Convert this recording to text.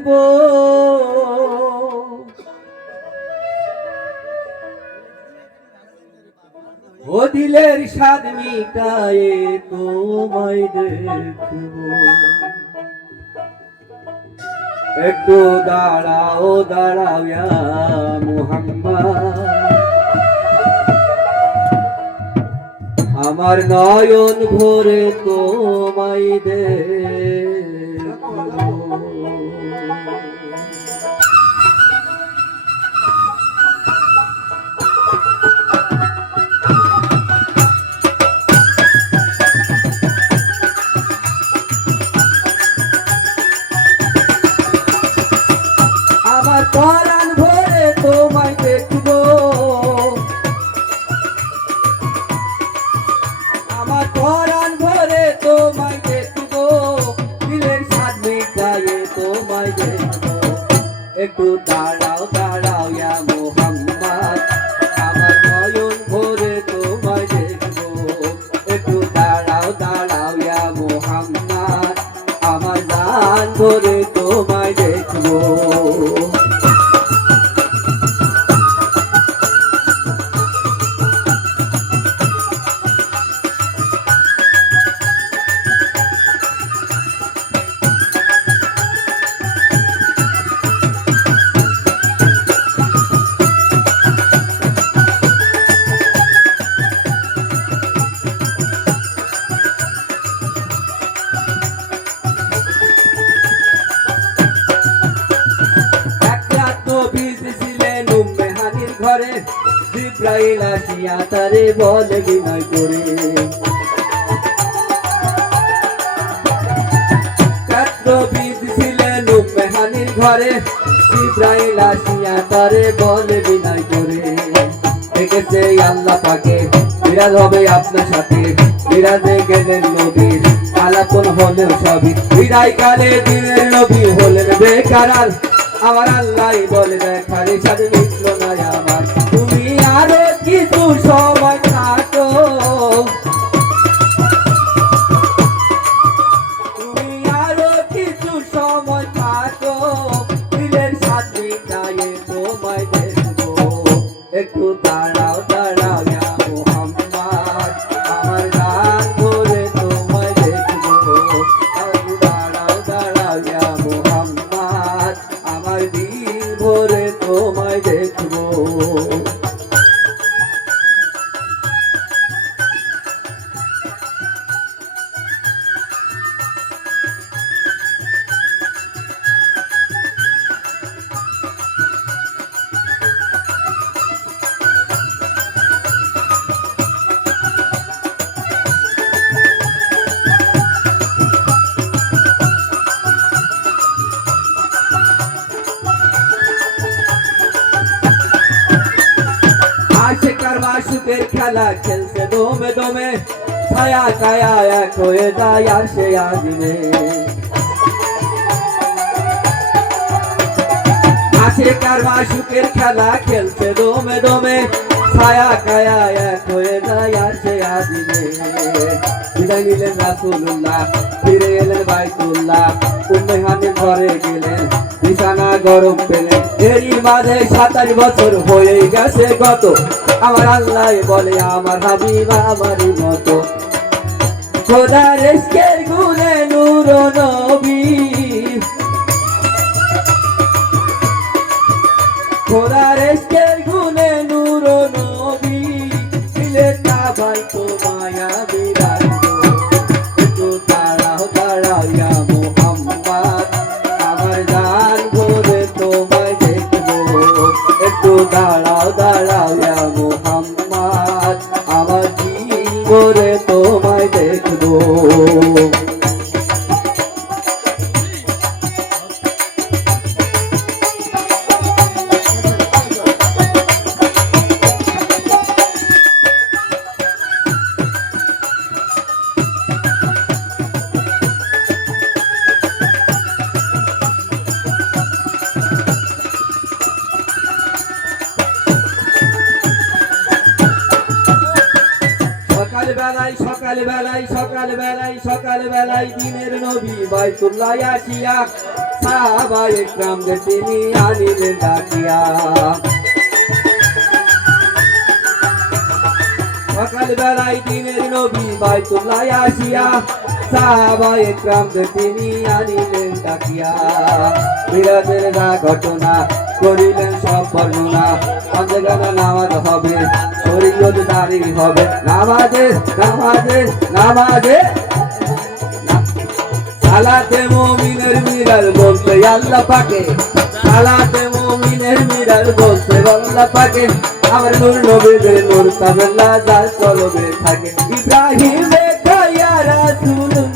দেখব ও দিলের স্বাদ মিটায়ে তোমায় দেখব। একটু দাঁড়াও দাঁড়াও মুহাম্মদ। আমার নয়ন ভরে তোমায় দেখব। একটু দাঁড়াও দাঁড়াও। তারে বিনয় করে। ঘরে তারে বিনয় করে। দেখেছে আল্লাহ পাকে, বিরাজ হবে আপনার সাথে। বিরাজে গেলেন নবীর, আলাপন হলেও সবই। বিদায় কালে নবী হলেন বেকার আমার আল্লাহ বলে, দেখারে সাথে মিটল না আমার। Oh, খেলা খেলছে দমে দমে। ছায়া কায়া এক হয়ে যায় আর সে আসবে আশেকার মাসুকের খেলা খেলছে দমে দমে। ছায়া কায়া বিদায় নিলেন রাসুল্লাহ ফিরে এলেন বাইতুল্লাহ। উম্মেহানের ঘরে গেলেন, বিছানা গরম পেলেন। এরই মাঝে সাতাশ বছর হয়ে গেছে গত। আমার আল্লাহ বলে, আমার হাবিবা আমারই মতো। খোদা রেস্কের গুনে নূর নবী। খোদা রেস্কের গুনে নূর নবী। দিলের না ভাই তো মায়া জান ভরে তোমায় দেখব। একটু দাঁড়াও দাঁড়াও বেলায় সকাল বেলায় সকাল বেলায় দিনের নবী বাইতুল্লাহ আসিয়া সাহাবাই একরামদের তিনি আনিলেন ডাকিয়া। সকাল বেলায় দিনের নবী বাইতুল্লাহ আসিয়া সাহাবা একরামদের তিনি আনিলেন ডাকিয়া। বিরাটের যা ঘটনা করিলেন সব বর্ণনা পঞ্চগানা নামাজ হবে। শরীয়ত হবে। নামাজে নামাজে নামাজে। সালাতে মুমিনের মিরাল বলতে আল্লাহ পাকে। সালাতে মুমিনের মিরাল বলতে আল্লাহ পাকে। আমার নূর নবীদের নূর তাবেল্লা যার চলবে থাকে। ইব্রাহিম ইয়া রাসূলুল্লাহ।